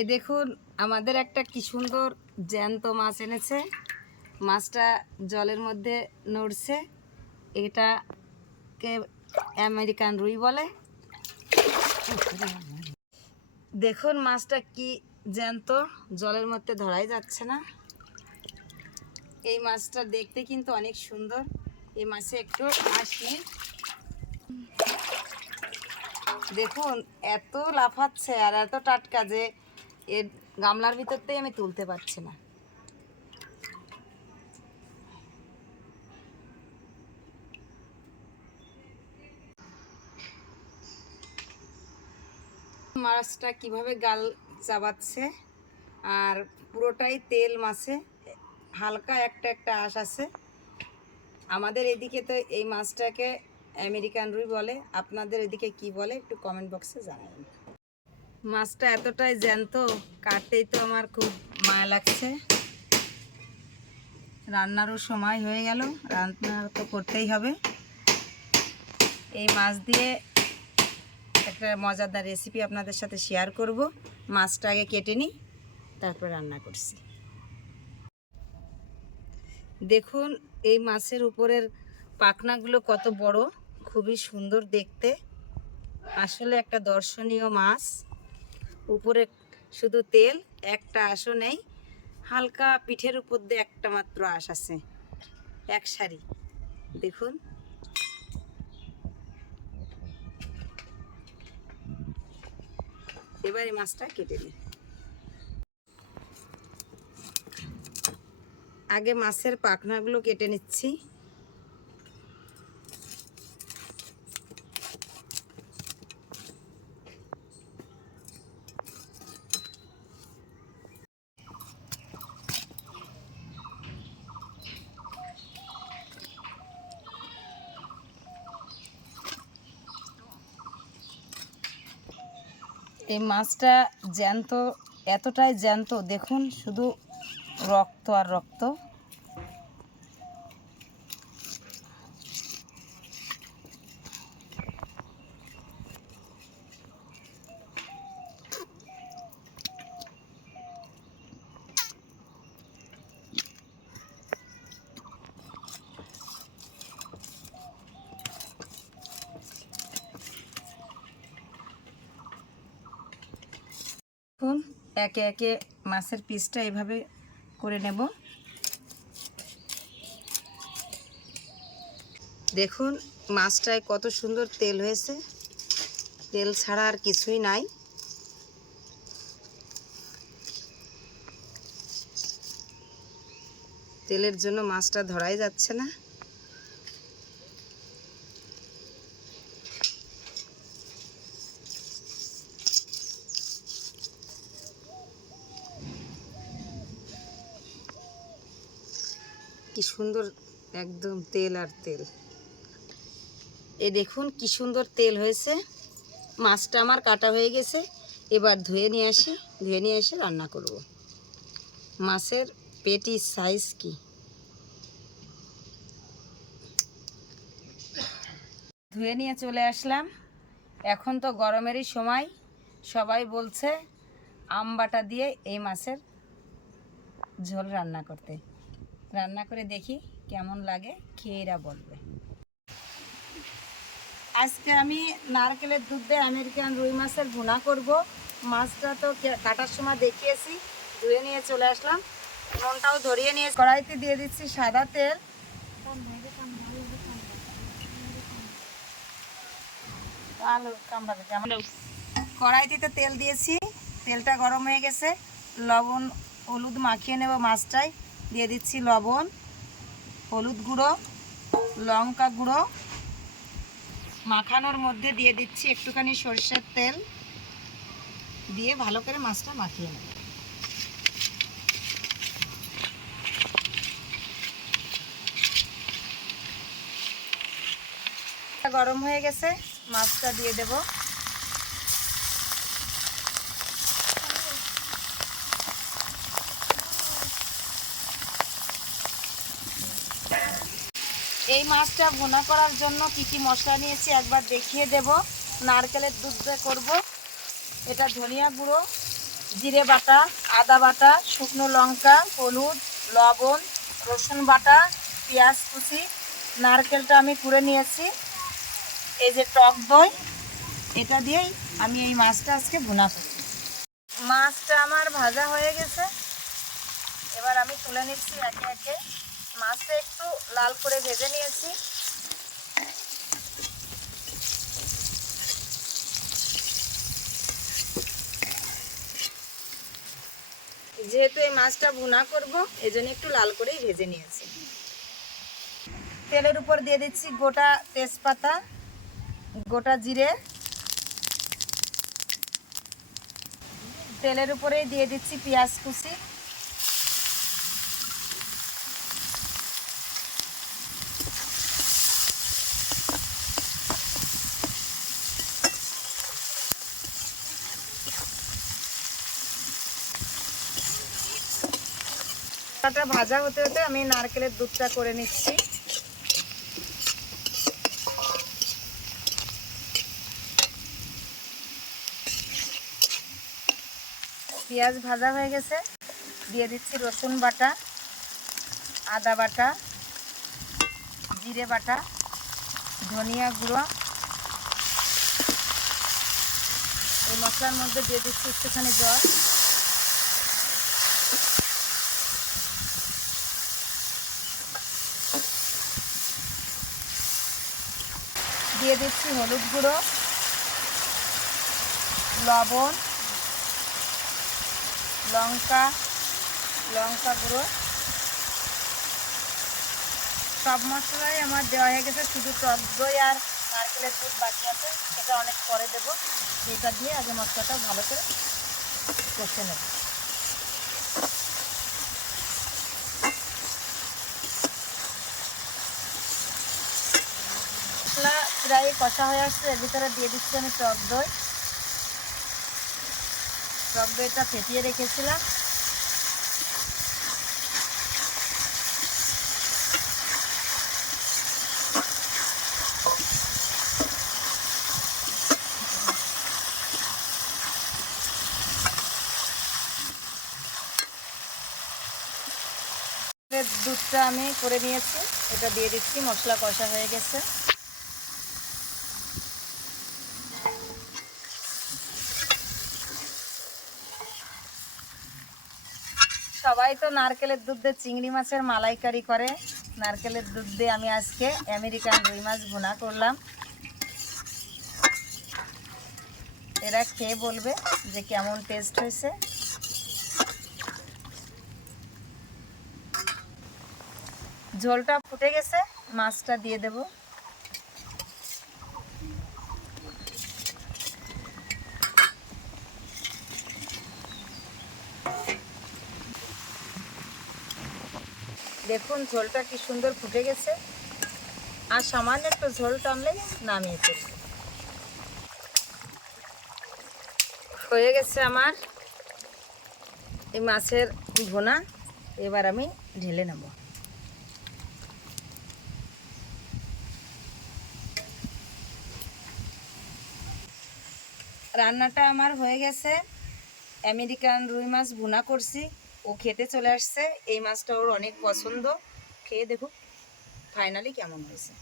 এ দেখুন আমাদের একটা কি সুন্দর জ্যান্ত মাছ এনেছে। মাছটা জলের মধ্যে নড়ছে। এটাকে আমেরিকান রুই বলে। দেখুন মাছটা কি জ্যান্ত, জলের মধ্যে ধরাই যাচ্ছে না। এই মাছটা দেখতে কিন্তু অনেক সুন্দর। এই মাছে একটু আসি, দেখুন এত লাফাচ্ছে আর এত টাটকা যে এর গামলার ভিতরতেই আমি তুলতে পারছি না। মাছটা কিভাবে গাল চাবাচ্ছে, আর পুরোটাই তেল মাছে, হালকা একটা একটা আঁশ আছে। আমাদের এদিকে তো এই মাছটাকে আমেরিকান রুই বলে, আপনাদের এদিকে কি বলে একটু কমেন্ট বক্সে জানাবেন। মাছটা এতটাই জ্যান্ত, কাটতেই তো আমার খুব মায়া লাগছে। রান্নারও সময় হয়ে গেল, রান্না তো করতেই হবে। এই মাছ দিয়ে একটা মজাদার রেসিপি আপনাদের সাথে শেয়ার করব। মাছটা আগে কেটে নিই, তারপর রান্না করছি। দেখুন এই মাছের উপরের পাখনাগুলো কত বড়, খুবই সুন্দর দেখতে। আসলে একটা দর্শনীয় মাছ। উপরে শুধু তেল, একটা আঁশও নেই। হালকা পিঠের উপর দিয়ে একটা মাত্র আঁশ আছে, এক সারি। দেখুন এবার এই মাছটা কেটে নিই। আগে মাছের পাখনাগুলো কেটে নিচ্ছি। এই মাছটা জ্যান্ত, এতটাই জ্যান্ত দেখুন, শুধু রক্ত আর রক্ত। দেখুন একে একে মাছের পিসটা এভাবে করে নেব। দেখুন মাছটায় কত সুন্দর তেল হয়েছে, তেল ছাড়া আর কিছুই নাই। তেলের জন্য মাছটা ধরাই যাচ্ছে না। কি সুন্দর একদম তেল আর তেল। এই দেখুন কি সুন্দর তেল হয়েছে। মাছটা আমার কাটা হয়ে গেছে। এবার ধুয়ে নিয়ে আসি, ধুয়ে নিয়ে এসে রান্না করব। মাছের পেটির সাইজ কি! ধুয়ে নিয়ে চলে আসলাম। এখন তো গরমেরই সময়, সবাই বলছে আম বাটা দিয়ে এই মাছের ঝোল রান্না করতে। রান্না করে দেখি কেমন লাগে, খেয়েরা বলবে। আজকে আমি নারকেলের দুধ দিয়ে আমেরিকান রুই মাছের ভুনা করব। মাছটা তো কাটার সময় দেখিয়েছি, ধুয়ে নিয়ে চলে আসলাম। নুনটাও ধরিয়ে নিয়ে কড়াইতে দিয়ে দিচ্ছি সাদা তেল। কড়াইতে তেল দিয়েছি, তেলটা গরম হয়ে গেছে। লবণ হলুদ মাখিয়ে নেব মাছটায়। দিয়ে দিচ্ছি লবণ, হলুদ গুঁড়ো, লঙ্কা গুঁড়ো। মাখানোর মধ্যে দিয়ে দিচ্ছি একটুখানি সরষের তেল, দিয়ে ভালো করে মাছটা মাখিয়ে নেব। গরম হয়ে গেছে, মাছটা দিয়ে দেব। এই মাছটা ভুনা করার জন্য কি কি মশলা নিয়েছি একবার দেখিয়ে দেব। নারকেলের দুধ দিয়ে করব। এটা ধনিয়া গুঁড়ো, জিরে বাটা, আদা বাটা, শুকনো লঙ্কা, হলুদ, লবণ, রসুন বাটা, পেঁয়াজ কুচি, নারকেলটা আমি কুড়ে নিয়েছি, এই যে টক দই, এটা দিয়েই আমি এই মাছটা আজকে ভুনা করছি। মাছটা আমার ভাজা হয়ে গেছে, এবার আমি তুলে নিচ্ছি একে একে। মাছটা একটু লাল করে ভেজে নিয়েছি। যেহেতু এই মাছটা ভুনা করব, এজন্য একটু লাল করেই ভেজে নিয়েছি। তেলের উপর দিয়ে দিচ্ছি গোটা তেজপাতা, গোটা জিরে, তেলের উপরেই দিয়ে দিচ্ছি পেঁয়াজ কুচি, ভাজা হতে হতে আমি নারকেলের দুধটা করে নিচ্ছি। পেঁয়াজ ভাজা হয়ে গেছে, দিয়ে দিচ্ছি রসুন বাটা, আদা বাটা, জিরে বাটা, ধনিয়া গুঁড়ো। এই মশলার মধ্যে দিয়ে দিচ্ছি একটুখানি জল, দিয়ে দিচ্ছি হলুদ গুঁড়ো, লবণ, লঙ্কা গুঁড়ো। সব মশলাই আমার দেওয়া হয়ে গেছে, শুধু টক দই আর নারকেলের দুধ বাকি আছে, সেটা অনেক পরে দেবো। এটা দিয়ে আগে মশলাটা ভালো করে কষে নেব। মশলা প্রায় কষা হয়ে আসছে, এর ভিতরে দিয়ে দিচ্ছি আমি টক দই। টক দইটা ফেটিয়ে রেখেছিলাম। দুধটা আমি করে নিয়েছি, এটা দিয়ে দিচ্ছি। মশলা কষা হয়ে গেছে। সবাই তো নারকেলের দুধ দিয়ে চিংড়ি মাছের মালাইকারি করে, নারকেলের দুধ দিয়ে আমি আজকে আমেরিকান রুই মাছ ভুনা করলাম। এরা খেয়ে বলবে যে কেমন টেস্ট হয়েছে। ঝোলটা ফুটে গেছে, মাছটা দিয়ে দেব। দেখুন ঝোলটা কি সুন্দর ফুটে গেছে, আর সামান্য একটু ঝোল টানলে নামিয়ে ফেলব। হয়ে গেছে আমার এই মাছের ভুনা, এবার আমি ঢেলে নেব। রান্নাটা আমার হয়ে গেছে। আমেরিকান রুই মাছ ভুনা করছি, ও খেতে চলে আসছে। এই মাছটা ওর অনেক পছন্দ, খেয়ে দেখুক ফাইনালি কেমন হয়েছে।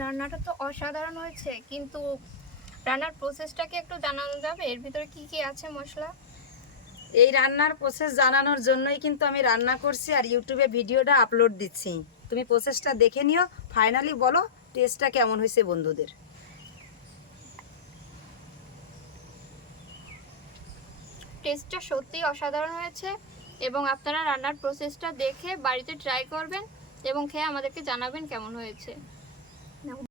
রান্নাটা তো অসাধারণ হয়েছে, কিন্তু রান্নার প্রসেসটা কি একটু জানানো যাবে? এর ভিতরে কি কি আছে মশলা? এই রান্নার প্রসেস জানানোর জন্যই কিন্তু আমি রান্না করছি আর ইউটিউবে ভিডিওটা আপলোড দিচ্ছি। তুমি প্রসেসটা দেখে নিও, ফাইনালি বলো টেস্টটা কেমন হয়েছে বন্ধুদের। টেস্টটা সত্যিই অসাধারণ হয়েছে, এবং আপনারা রান্নার প্রসেসটা দেখে বাড়িতে ট্রাই করবেন এবং খেয়ে আমাদেরকে জানাবেন কেমন হয়েছে।